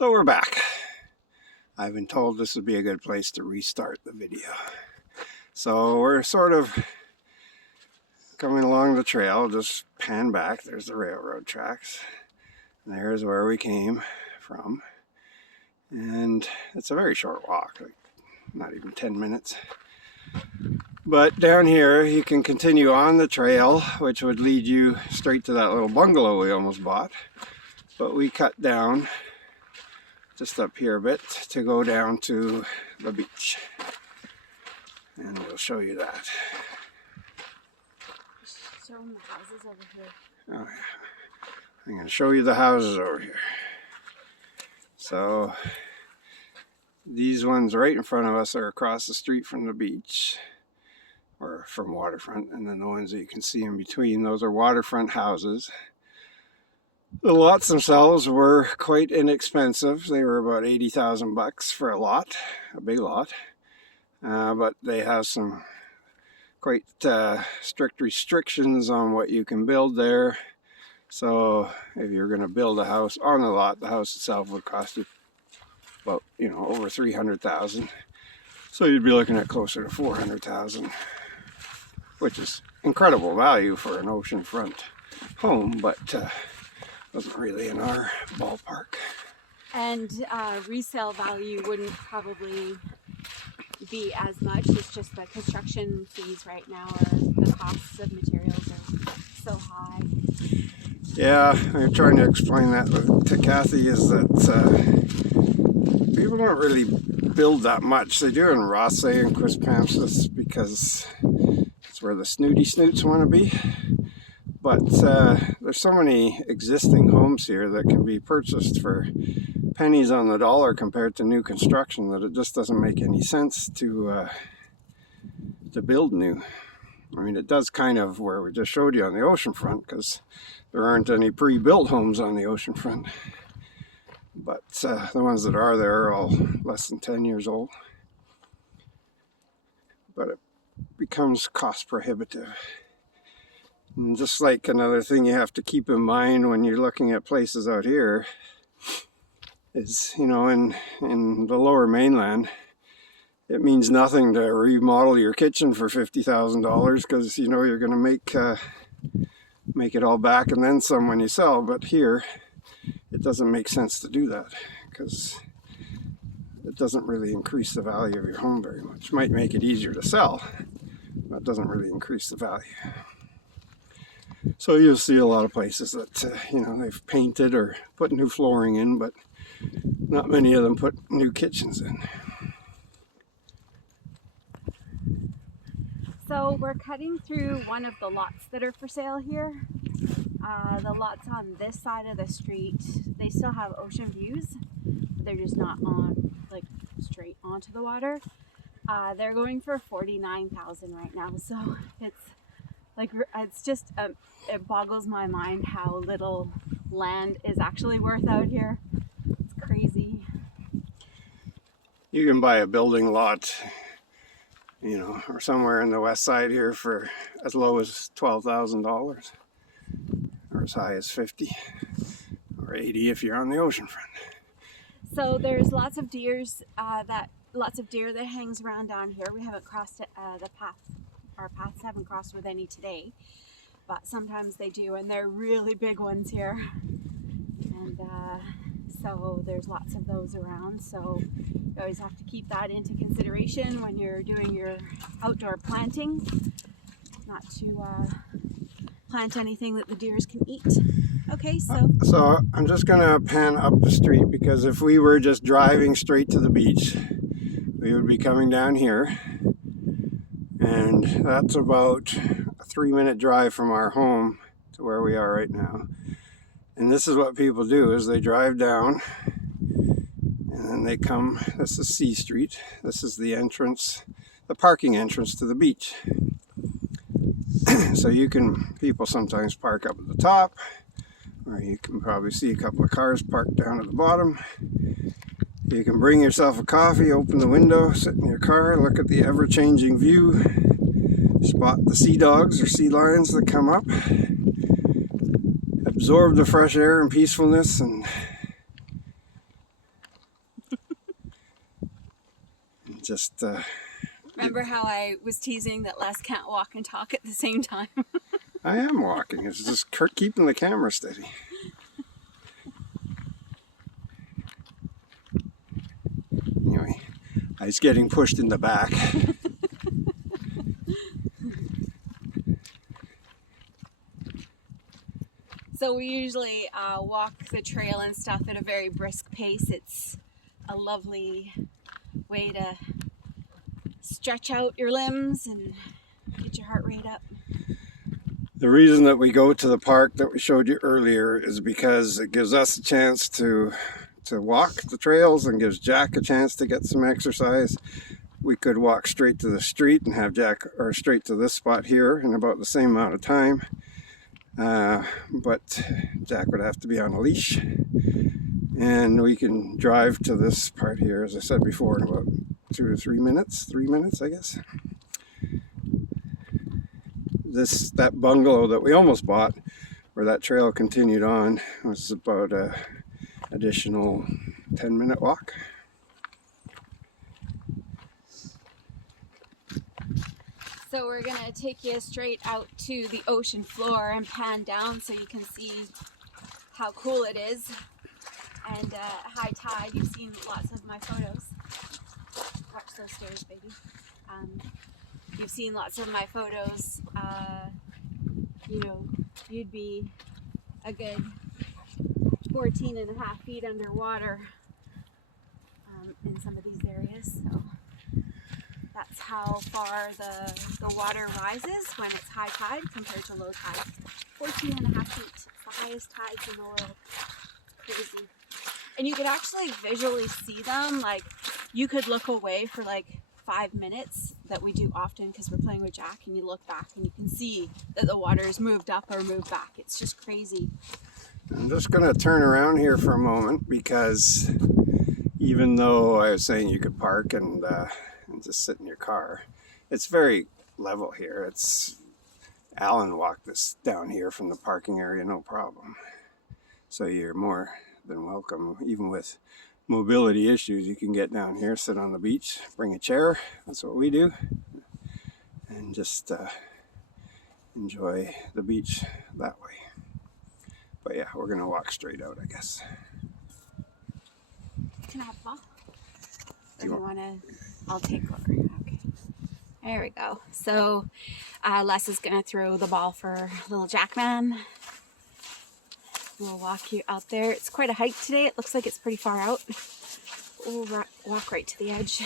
So we're back. I've been told this would be a good place to restart the video. So we're sort of coming along the trail, just pan back. There's the railroad tracks. And there's where we came from. And it's a very short walk, like not even 10 minutes. But down here you can continue on the trail, which would lead you straight to that little bungalow we almost bought. But we cut down just up here a bit to go down to the beach. And we'll show you that. Show them the houses over here. Oh, yeah. I'm going to show you the houses over here. So these ones right in front of us are across the street from the beach, or from waterfront, and then the ones that you can see in between, those are waterfront houses. The lots themselves were quite inexpensive. They were about 80,000 bucks for a lot, a big lot. But they have some quite strict restrictions on what you can build there. So if you're going to build a house on the lot, the house itself would cost you about, over 300,000. So you'd be looking at closer to 400,000, which is incredible value for an oceanfront home, but wasn't really in our ballpark. And resale value wouldn't probably be as much. It's just the construction fees right now, or the costs of materials are so high. Yeah, I'm trying to explain that to Kathy, is that people don't really build that much. They do in Rothsay and Quispamsis because it's where the snooty snoots want to be. But there's so many existing homes here that can be purchased for pennies on the dollar compared to new construction that it just doesn't make any sense to build new. I mean, it does kind of where we just showed you on the oceanfront, because there aren't any pre-built homes on the oceanfront. But the ones that are there are all less than 10 years old. But it becomes cost prohibitive. And just like another thing you have to keep in mind when you're looking at places out here is, in the lower mainland, it means nothing to remodel your kitchen for $50,000 because you're going to make it all back and then some when you sell. But here, it doesn't make sense to do that because it doesn't really increase the value of your home very much. It might make it easier to sell, but it doesn't really increase the value. So you'll see a lot of places that, they've painted or put new flooring in, but not many of them put new kitchens in. So we're cutting through one of the lots that are for sale here. The lots on this side of the street, they still have ocean views. They're just not on, straight onto the water. They're going for $49,000 right now. So it's just, it boggles my mind how little land is actually worth out here. It's crazy. You can buy a building lot, or somewhere in the west side here for as low as $12,000, or as high as $50,000, or $80,000 if you're on the oceanfront. So there's lots of deer that hangs around down here. We haven't crossed the path. Our paths haven't crossed with any today, but sometimes they do, and they're really big ones here. And so there's lots of those around. So you always have to keep that into consideration when you're doing your outdoor planting, not to plant anything that the deers can eat. Okay, so I'm just gonna pan up the street, because if we were just driving straight to the beach, we would be coming down here, and that's about a 3-minute drive from our home to where we are right now. And this is what people do, is they drive down and then they come. This is C Street. This is the entrance, the parking entrance to the beach. So people sometimes park up at the top, or you can probably see a couple of cars parked down at the bottom. You can bring yourself a coffee, open the window, sit in your car, look at the ever-changing view, spot the sea dogs or sea lions that come up, absorb the fresh air and peacefulness, and just Remember how I was teasing that Les can't walk and talk at the same time? I am walking. It's just keeping the camera steady. Anyway, I was getting pushed in the back. So we usually walk the trail and stuff at a very brisk pace. It's a lovely way to stretch out your limbs and get your heart rate up. The reason that we go to the park that we showed you earlier is because it gives us a chance to walk the trails and gives Jack a chance to get some exercise. We could walk straight to the street and have Jack, or straight to this spot here in about the same amount of time. But Jack would have to be on a leash, and we can drive to this part here, as I said before, in about 2 to 3 minutes. 3 minutes, I guess. That bungalow that we almost bought, where that trail continued on, was about a additional 10-minute walk. So we're gonna take you straight out to the ocean floor and pan down so you can see how cool it is. And high tide, you've seen lots of my photos. Watch those stairs, baby. You've seen lots of my photos. You know, you'd be a good 14.5 feet underwater in some of these areas. So that's how far the water rises when it's high tide compared to low tide. 14.5 feet, it's the highest tides in the world. It's crazy. And you could actually visually see them. Like, you could look away for like 5 minutes, that we do often because we're playing with Jack, and you look back and you can see that the water has moved up or moved back. It's just crazy. I'm just going to turn around here for a moment, because even though I was saying you could park and just sit in your car, it's very level here. Alan walked this down here from the parking area, no problem. So you're more than welcome. Even with mobility issues, you can get down here, sit on the beach, bring a chair. That's what we do. And just enjoy the beach that way. But yeah, we're gonna walk straight out, I guess. Can I have the ball? Or you wanna? I'll take over. Okay. There we go. So Les is gonna throw the ball for little Jackman. We'll walk you out there. It's quite a hike today. It looks like it's pretty far out. We'll walk right to the edge.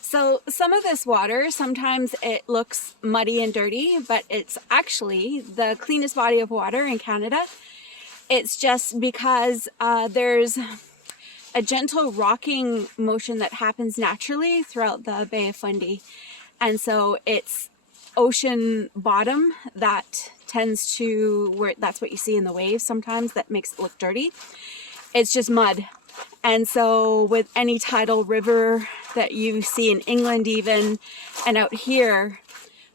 So some of this water, sometimes it looks muddy and dirty, but it's actually the cleanest body of water in Canada. It's just because there's a gentle rocking motion that happens naturally throughout the Bay of Fundy. And so it's ocean bottom that tends to, that's what you see in the waves sometimes, that makes it look dirty. It's just mud. And so with any tidal river that you see in England even, and out here,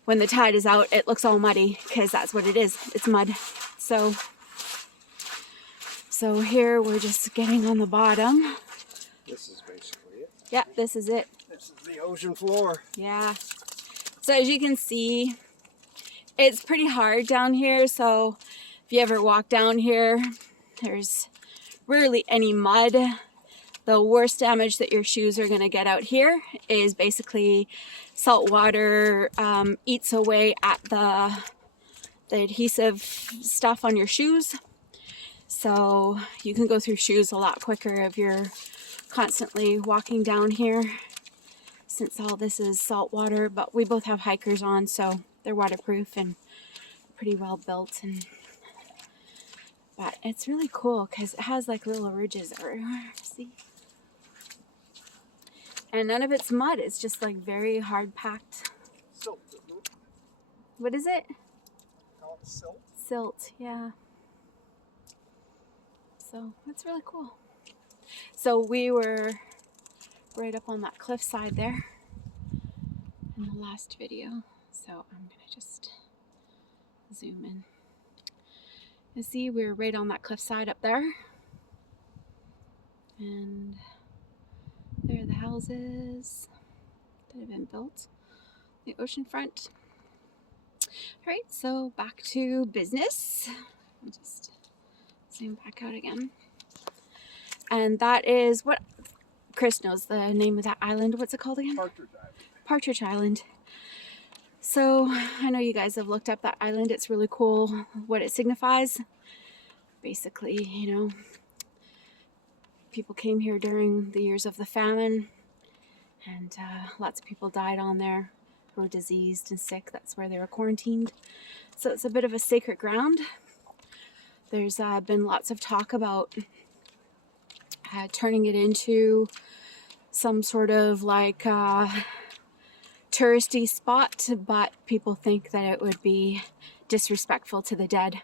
when the tide is out, it looks all muddy, because that's what it is. It's mud. So here we're just getting on the bottom. This is basically it. Yeah, this is it. This is the ocean floor. Yeah. So as you can see, it's pretty hard down here. So if you ever walk down here, there's rarely any mud. The worst damage that your shoes are going to get out here is basically salt water eats away at the adhesive stuff on your shoes. So you can go through shoes a lot quicker if you're constantly walking down here, since all this is salt water. But we both have hikers on, so they're waterproof and pretty well built. But it's really cool because it has like little ridges everywhere. See? And none of it's mud. It's just like very hard packed. Silt. What is it? Call it silt. Silt, yeah. So that's really cool. So we were right up on that cliff side there in the last video. So I'm gonna just zoom in. You see, we're right on that cliff side up there. And there are the houses that have been built. The ocean front. Alright, so back to business. I'll just zoom back out again. And that is what Chris knows the name of that island. What's it called again? Partridge Island. Partridge Island. So I know you guys have looked up that island. It's really cool what it signifies. Basically, you know, people came here during the years of the famine, and lots of people died on there who were diseased and sick. That's where they were quarantined. So it's a bit of a sacred ground. There's been lots of talk about turning it into some sort of like touristy spot, but people think that it would be disrespectful to the dead.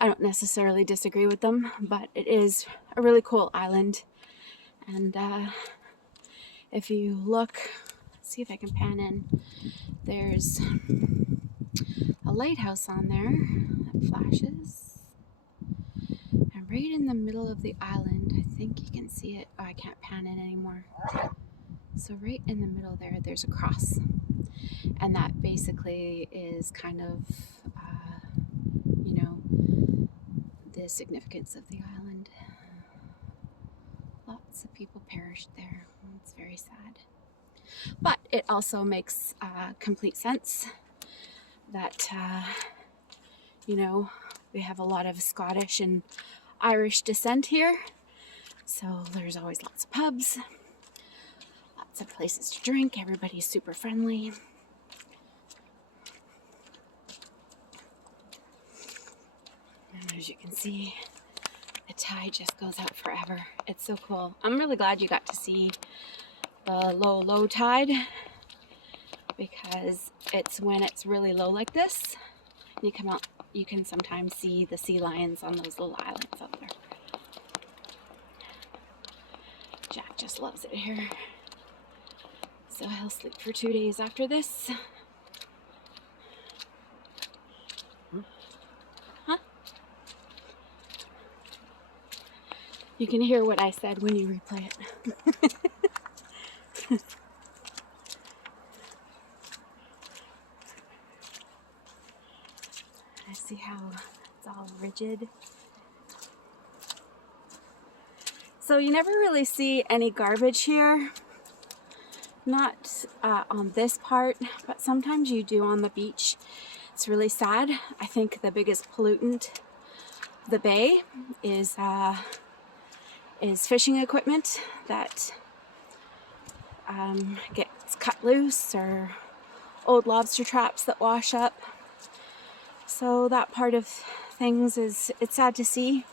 I don't necessarily disagree with them, but it is a really cool island. And if you look, see if I can pan in, there's a lighthouse on there that flashes. And right in the middle of the island, I think you can see it. Oh, I can't pan in anymore. So right in the middle there, there's a cross. And that basically is kind of, you know, the significance of the island. Lots of people perished there. It's very sad. But it also makes complete sense that, you know, we have a lot of Scottish and Irish descent here. So there's always lots of pubs, lots of places to drink. Everybody's super friendly. And as you can see, the tide just goes out forever. It's so cool. I'm really glad you got to see the low tide, because it's when it's really low like this, and you come out, you can sometimes see the sea lions on those little islands out there. Jack just loves it here, so he'll sleep for 2 days after this. Huh? You can hear what I said when you replay it. I see how it's all rigid. So you never really see any garbage here. Not on this part, but sometimes you do on the beach. It's really sad. I think the biggest pollutant of the bay is fishing equipment that gets cut loose, or old lobster traps that wash up. So that part of things it's sad to see,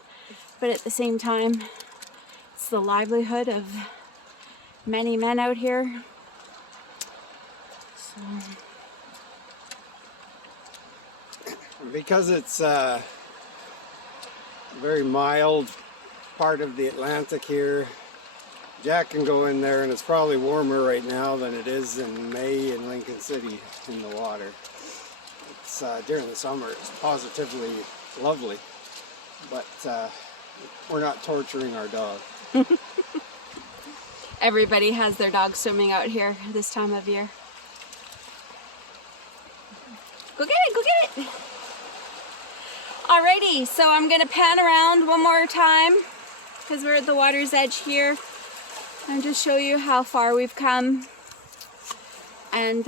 but at the same time, it's the livelihood of many men out here. So. Because it's a very mild part of the Atlantic here, Jack can go in there and it's probably warmer right now than it is in May in Lincoln City in the water. It's during the summer it's positively lovely, but we're not torturing our dog. Everybody has their dog swimming out here this time of year. Go get it, go get it! Alrighty, so I'm gonna pan around one more time because we're at the water's edge here, and just show you how far we've come. And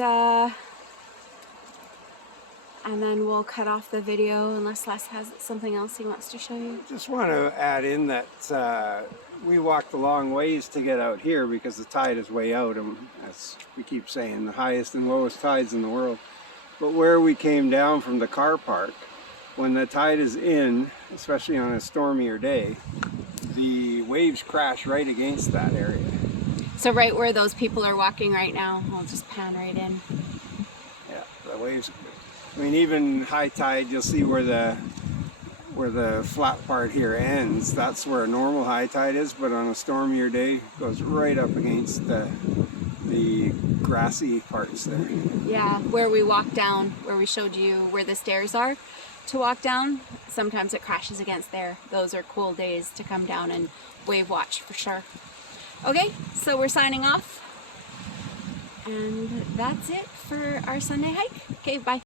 then we'll cut off the video unless Les has something else he wants to show you. Just want to add in that we walked a long ways to get out here because the tide is way out, and as we keep saying, the highest and lowest tides in the world. But where we came down from the car park, when the tide is in, especially on a stormier day, the waves crash right against that area. So right where those people are walking right now, I'll just pan right in. Yeah, the waves. I mean, even high tide, you'll see where the flat part here ends. That's where a normal high tide is, but on a stormier day, it goes right up against the grassy parts there. Yeah, where we walked down, where we showed you where the stairs are to walk down, sometimes it crashes against there. Those are cool days to come down and wave watch for sure. Okay, so we're signing off. And that's it for our Sunday hike. Okay, bye.